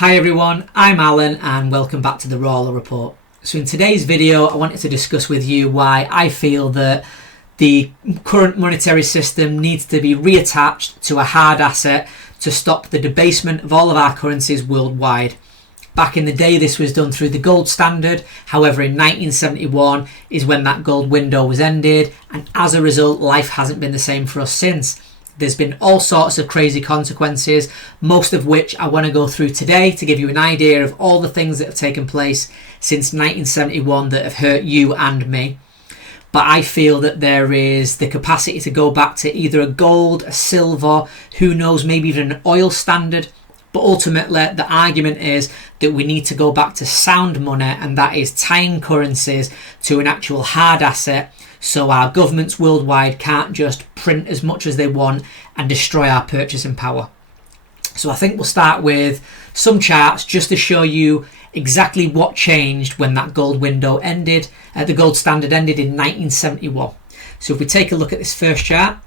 Hi everyone, I'm Alan and welcome back to the Rawlo report. So in today's video I wanted to discuss with you why I feel that the current monetary system needs to be reattached to a hard asset to stop the debasement of all of our currencies worldwide. Back in the day this was done through the gold standard, however in 1971 is when that gold window was ended, and as a result life hasn't been the same for us since. There's been all sorts of crazy consequences, most of which I want to go through today to give you an idea of all the things that have taken place since 1971 that have hurt you and me. But I feel that there is the capacity to go back to either a gold, a silver, who knows, maybe even an oil standard. But ultimately, the argument is that we need to go back to sound money, and that is tying currencies to an actual hard asset so our governments worldwide can't just print as much as they want and destroy our purchasing power. So I think we'll start with some charts just to show you exactly what changed when that gold window ended, the gold standard ended in 1971. So if we take a look at this first chart,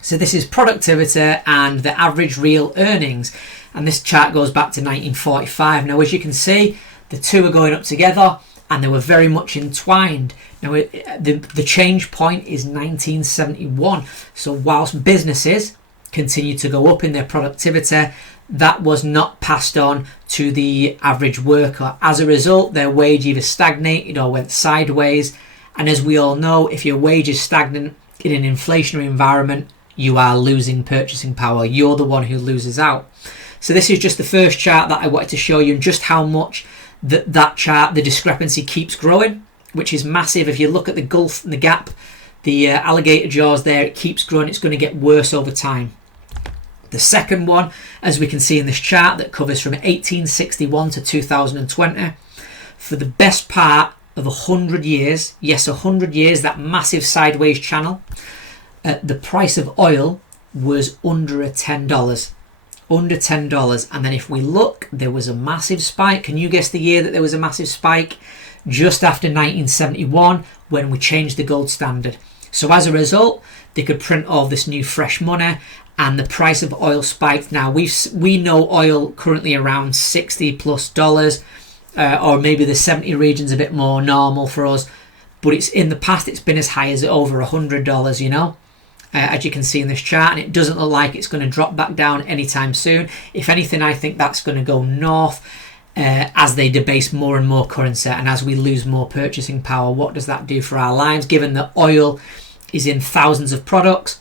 so this is productivity and the average real earnings, and this chart goes back to 1945. Now as you can see, the two are going up together and they were very much entwined. Now the change point is 1971. So whilst businesses continue to go up in their productivity, that was not passed on to the average worker. As a result, their wage either stagnated or went sideways. And as we all know, if your wage is stagnant in an inflationary environment, you are losing purchasing power. You're the one who loses out. So this is just the first chart that I wanted to show you, and just how much that chart, the discrepancy keeps growing, which is massive. If you look at the gulf and the gap, the alligator jaws there, it keeps growing. It's going to get worse over time. The second one, as we can see in this chart, that covers from 1861 to 2020, for the best part of 100 years, yes, 100 years, that massive sideways channel, the price of oil was under $10. Under $10. And then if we look, there was a massive spike. Can you guess the year that there was a massive spike? Just after 1971, when we changed the gold standard. So as a result, they could print all this new fresh money, and the price of oil spiked. Now we know oil currently around $60+ or maybe the 70 region's a bit more normal for us, but it's in the past it's been as high as over $100, you know, as you can see in this chart, and it doesn't look like it's going to drop back down anytime soon. If anything, I think that's going to go north as they debase more and more currency, and as we lose more purchasing power. What does that do for our lives? Given that oil is in thousands of products,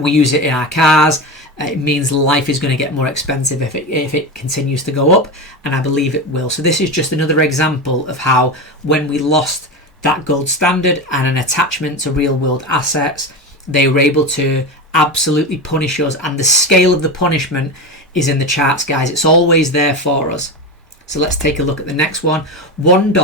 we use it in our cars, it means life is going to get more expensive if it continues to go up, and I believe it will. So this is just another example of how when we lost that gold standard and an attachment to real world assets, they were able to absolutely punish us, and the scale of the punishment is in the charts, guys. It's always there for us. So let's take a look at the next one. $1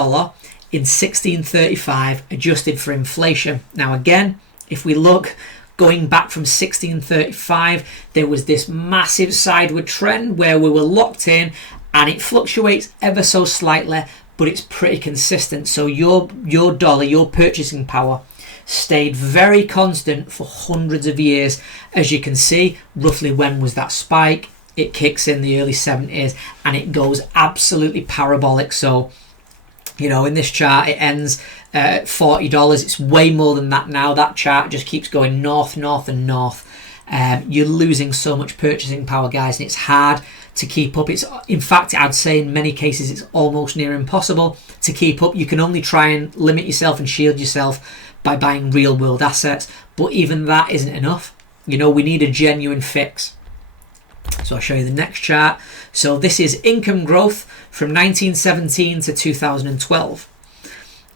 in 1635 adjusted for inflation. Now again, if we look going back from 1635, there was this massive sideward trend where we were locked in, and it fluctuates ever so slightly, but it's pretty consistent. So your dollar, your purchasing power, stayed very constant for hundreds of years. As you can see, roughly when was that spike? It kicks in the early 70s and it goes absolutely parabolic. So, you know, in this chart it ends at $40. It's way more than that now. That chart just keeps going north, north and north. You're losing so much purchasing power, guys, and it's hard to keep up. It's, in fact, I'd say in many cases it's almost near impossible to keep up. You can only try and limit yourself and shield yourself by buying real world assets, but even that isn't enough. You know, we need a genuine fix. So I'll show you the next chart. So this is income growth from 1917 to 2012.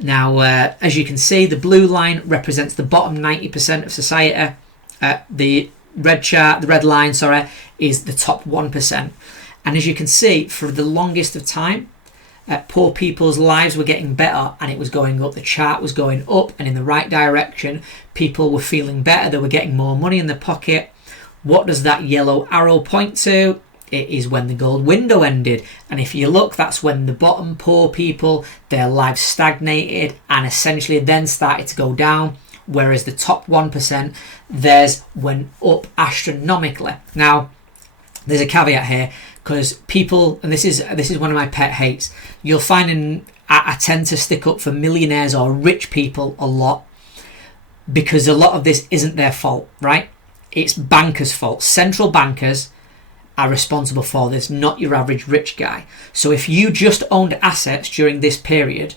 Now, as you can see, the blue line represents the bottom 90% of society. The red line, is the top 1%. And as you can see, for the longest of time, poor people's lives were getting better and it was going up. The chart was going up and in the right direction. People were feeling better. They were getting more money in their pocket. What does that yellow arrow point to? It is when the gold window ended. And if you look, that's when the bottom poor people, their lives stagnated and essentially then started to go down. Whereas the top 1%, theirs went up astronomically. Now, there's a caveat here. because people, and this is one of my pet hates, you'll find I tend to stick up for millionaires or rich people a lot, because a lot of this isn't their fault, right? It's bankers' fault. Central bankers are responsible for this, not your average rich guy. So if you just owned assets during this period,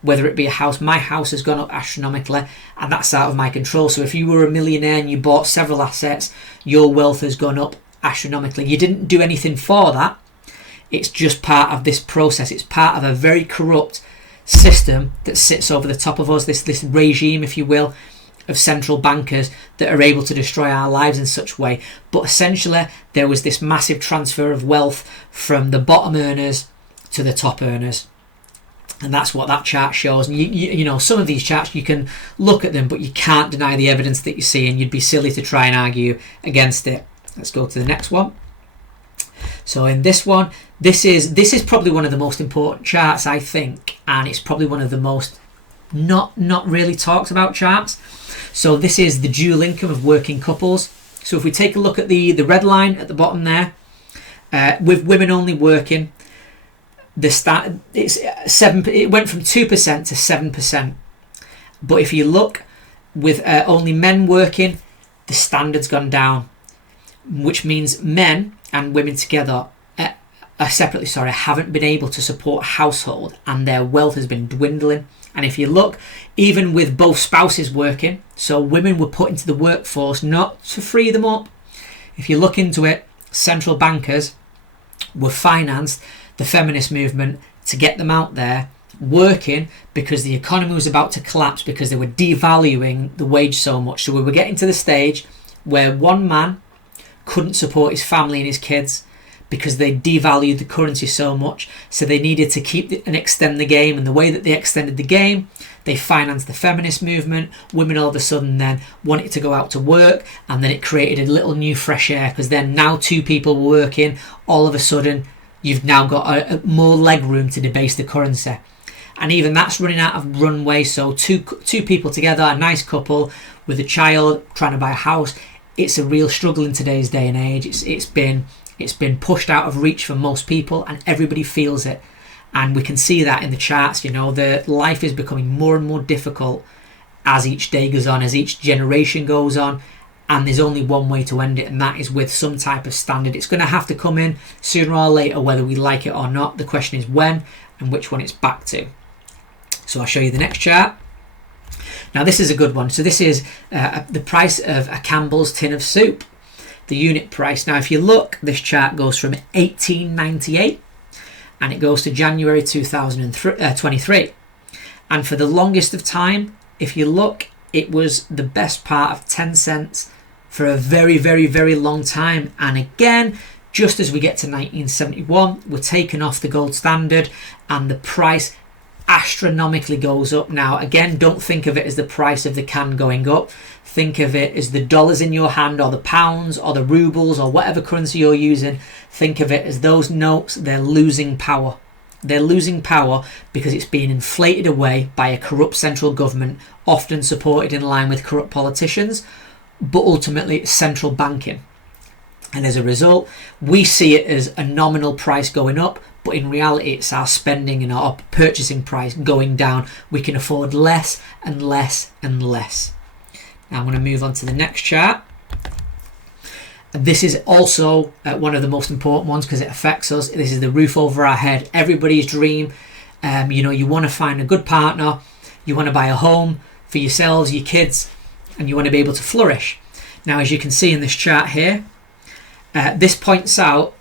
whether it be a house, my house has gone up astronomically, and that's out of my control. So if you were a millionaire and you bought several assets, your wealth has gone up astronomically. You didn't do anything for that. It's just part of this process. It's part of a very corrupt system that sits over the top of us, this regime, if you will, of central bankers that are able to destroy our lives in such a way. But essentially, there was this massive transfer of wealth from the bottom earners to the top earners. And that's what that chart shows. And you know, some of these charts, you can look at them, but you can't deny the evidence that you see, and you'd be silly to try and argue against it. Let's go to the next one. So in this one, this is probably one of the most important charts, I think, and it's probably one of the most not really talked about charts. So this is the dual income of working couples. So if we take a look at the red line at the bottom there, with women only working, it went from 2% to 7%. But if you look with only men working, the standard's gone down, which means men and women together separately, haven't been able to support a household, and their wealth has been dwindling. And if you look, even with both spouses working, so women were put into the workforce not to free them up. If you look into it, central bankers were financed the feminist movement to get them out there working, because the economy was about to collapse because they were devaluing the wage so much. So we were getting to the stage where one man couldn't support his family and his kids because they devalued the currency so much. So they needed to keep and extend the game. And the way that they extended the game, they financed the feminist movement. Women all of a sudden then wanted to go out to work, and then it created a little new fresh air, because then now two people were working. All of a sudden, you've now got a more leg room to debase the currency. And even that's running out of runway. So two people together, a nice couple with a child trying to buy a house, it's a real struggle in today's day and age. It's been pushed out of reach for most people, and everybody feels it. And we can see that in the charts. You know, the life is becoming more and more difficult as each day goes on, as each generation goes on. And there's only one way to end it, and that is with some type of standard. It's going to have to come in sooner or later, whether we like it or not. The question is when and which one it's back to. So I'll show you the next chart. Now this is a good one. So this is the price of a Campbell's tin of soup, the unit price. Now if you look, this chart goes from 1898 and it goes to January 2023. And for the longest of time, if you look, it was the best part of 10 cents for a very, very, very long time. And again, just as we get to 1971, we're taken off the gold standard and the price astronomically goes up. Now again, don't think of it as the price of the can going up. Think of it as the dollars in your hand, or the pounds, or the rubles, or whatever currency you're using. Think of it as those notes, they're losing power. They're losing power because it's being inflated away by a corrupt central government, often supported in line with corrupt politicians, but ultimately it's central banking. And as a result, we see it as a nominal price going up, but in reality it's our spending and our purchasing price going down. We can afford less and less and less. Now I'm going to move on to the next chart. And this is also one of the most important ones because it affects us. This is the roof over our head. Everybody's dream. You want to find a good partner. You want to buy a home for yourselves, your kids, and you want to be able to flourish. Now, as you can see in this chart here, this points out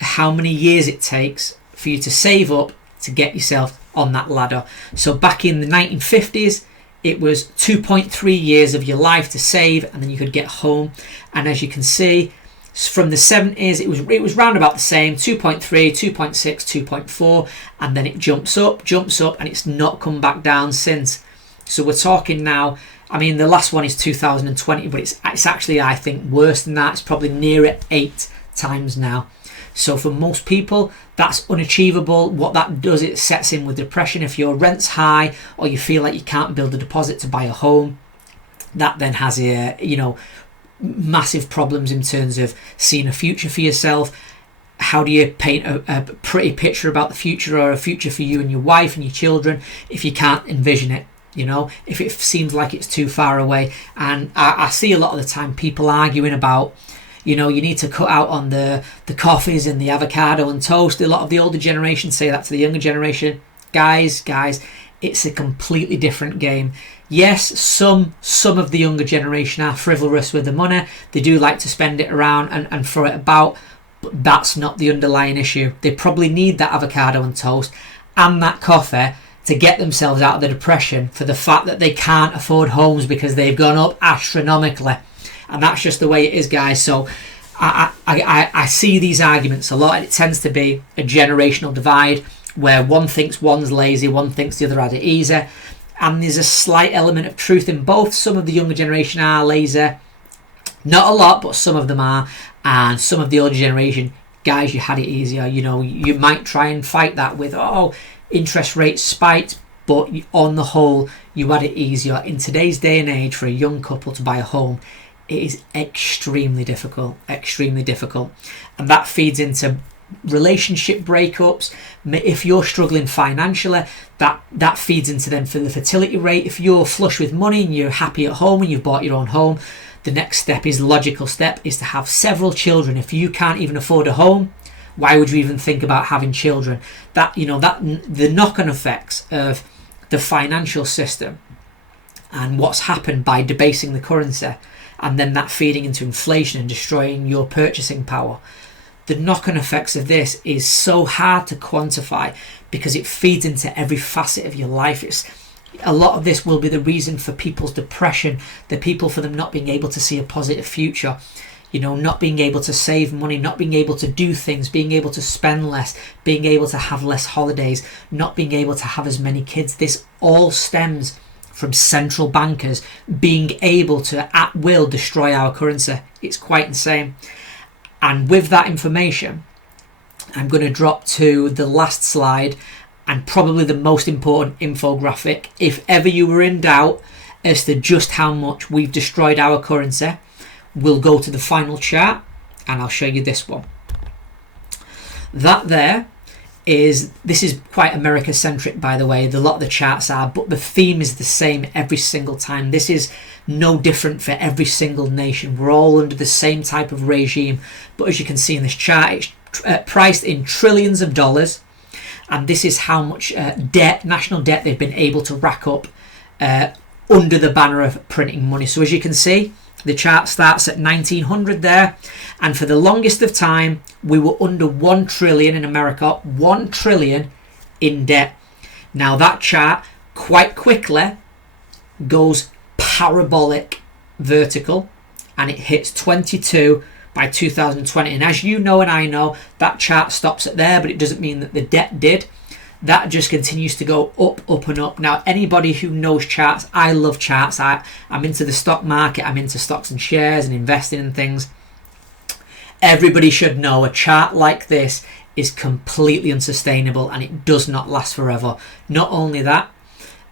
how many years it takes for you to save up to get yourself on that ladder. So back in the 1950s, it was 2.3 years of your life to save, and then you could get home. And as you can see, from the 70s, it was round about the same, 2.3, 2.6, 2.4, and then it jumps up, and it's not come back down since. So we're talking now, I mean, the last one is 2020, but it's actually, I think, worse than that. It's probably nearer 8 times now. So for most people, that's unachievable. What that does, it sets in with depression. If your rent's high or you feel like you can't build a deposit to buy a home, that then has massive problems in terms of seeing a future for yourself. how do you paint a pretty picture about the future, or a future for you and your wife and your children, if you can't envision it? If it seems like it's too far away. And I see a lot of the time people arguing about, you need to cut out on the coffees and the avocado and toast. A lot of the older generation say that to the younger generation. Guys, it's a completely different game. Yes, some of the younger generation are frivolous with the money. They do like to spend it around and throw it about, but that's not the underlying issue. They probably need that avocado and toast and that coffee to get themselves out of the depression for the fact that they can't afford homes because they've gone up astronomically. And that's just the way it is, guys. So I see these arguments a lot, and it tends to be a generational divide where one thinks one's lazy, one thinks the other had it easy. And there's a slight element of truth in both. Some of the younger generation are lazy. Not a lot, but some of them are. And some of the older generation, guys, you had it easier. You might try and fight that with, interest rates spiked, but on the whole, you had it easier. In today's day and age, for a young couple to buy a home, it is extremely difficult. And that feeds into relationship breakups. If you're struggling financially, that feeds into then for the fertility rate. If you're flush with money and you're happy at home and you've bought your own home, the next step is logical step is to have several children. If you can't even afford a home, why would you even think about having children? That the knock-on effects of the financial system and what's happened by debasing the currency, and then that feeding into inflation and destroying your purchasing power. The knock-on effects of this is so hard to quantify because it feeds into every facet of your life. A lot of this will be the reason for people's depression, the people for them not being able to see a positive future, not being able to save money, not being able to do things, being able to spend less, being able to have less holidays, not being able to have as many kids. This all stems from central bankers being able to at will destroy our currency. It's quite insane. And with that information, I'm going to drop to the last slide and probably the most important infographic. If ever you were in doubt as to just how much we've destroyed our currency, we'll go to the final chart and I'll show you this one. This is quite America centric, by the way. A lot of the charts are, but the theme is the same every single time. This is no different for every single nation. We're all under the same type of regime, but as you can see in this chart, it's priced in trillions of dollars, and this is how much national debt they've been able to rack up under the banner of printing money. So as you can see, the chart starts at 1900 there, and for the longest of time we were under 1 trillion in America, 1 trillion in debt. Now that chart quite quickly goes parabolic vertical and it hits 22 by 2020, and as you know and I know, that chart stops at there, but it doesn't mean that the debt did. That just continues to go up and up. Now, anybody who knows charts, I love charts. I'm into the stock market. I'm into stocks and shares and investing in things. Everybody should know a chart like this is completely unsustainable and it does not last forever. Not only that,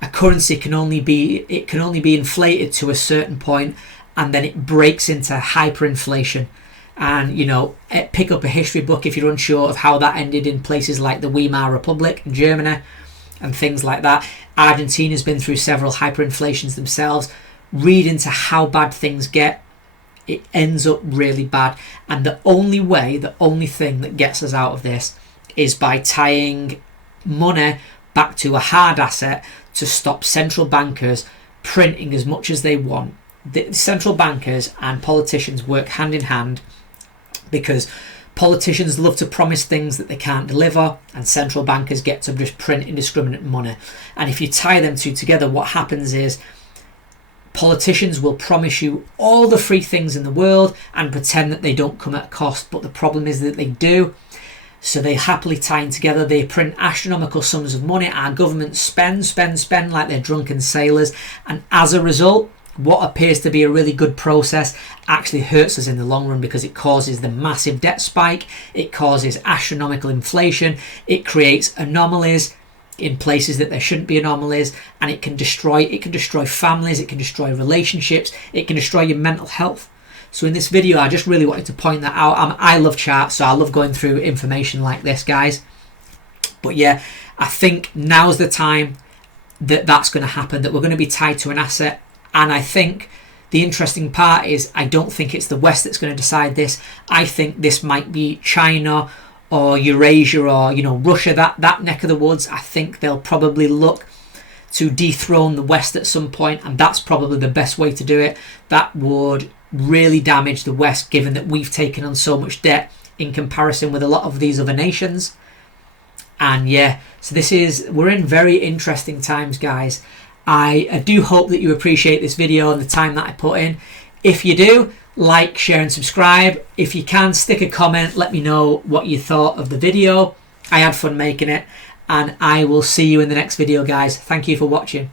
a currency can only be inflated to a certain point, and then it breaks into hyperinflation. And pick up a history book if you're unsure of how that ended in places like the Weimar Republic in Germany and things like that. Argentina's been through several hyperinflations themselves. Read into how bad things get. It ends up really bad, and the only thing that gets us out of this is by tying money back to a hard asset to stop central bankers printing as much as they want. The central bankers and politicians work hand in hand, because politicians love to promise things that they can't deliver, and central bankers get to just print indiscriminate money. And if you tie them two together, what happens is politicians will promise you all the free things in the world and pretend that they don't come at a cost, but the problem is that they do. So they happily tie in together. They print astronomical sums of money. Our government spend like they're drunken sailors, and as a result, what appears to be a really good process actually hurts us in the long run, because it causes the massive debt spike, it causes astronomical inflation, it creates anomalies in places that there shouldn't be anomalies, and it can destroy families, it can destroy relationships, it can destroy your mental health. So in this video, I just really wanted to point that out. I love charts, so I love going through information like this, guys. But yeah, I think now's the time that that's going to happen, that we're going to be tied to an asset. And I think the interesting part is I don't think it's the West that's going to decide this. I think this might be China or Eurasia or, you know, Russia, that neck of the woods. I think they'll probably look to dethrone the West at some point, and that's probably the best way to do it. That would really damage the West, given that we've taken on so much debt in comparison with a lot of these other nations. And yeah, so we're in very interesting times, guys. I do hope that you appreciate this video and the time that I put in. If you do, like, share and subscribe. If you can, stick a comment, let me know what you thought of the video. I had fun making it, and I will see you in the next video, guys. Thank you for watching.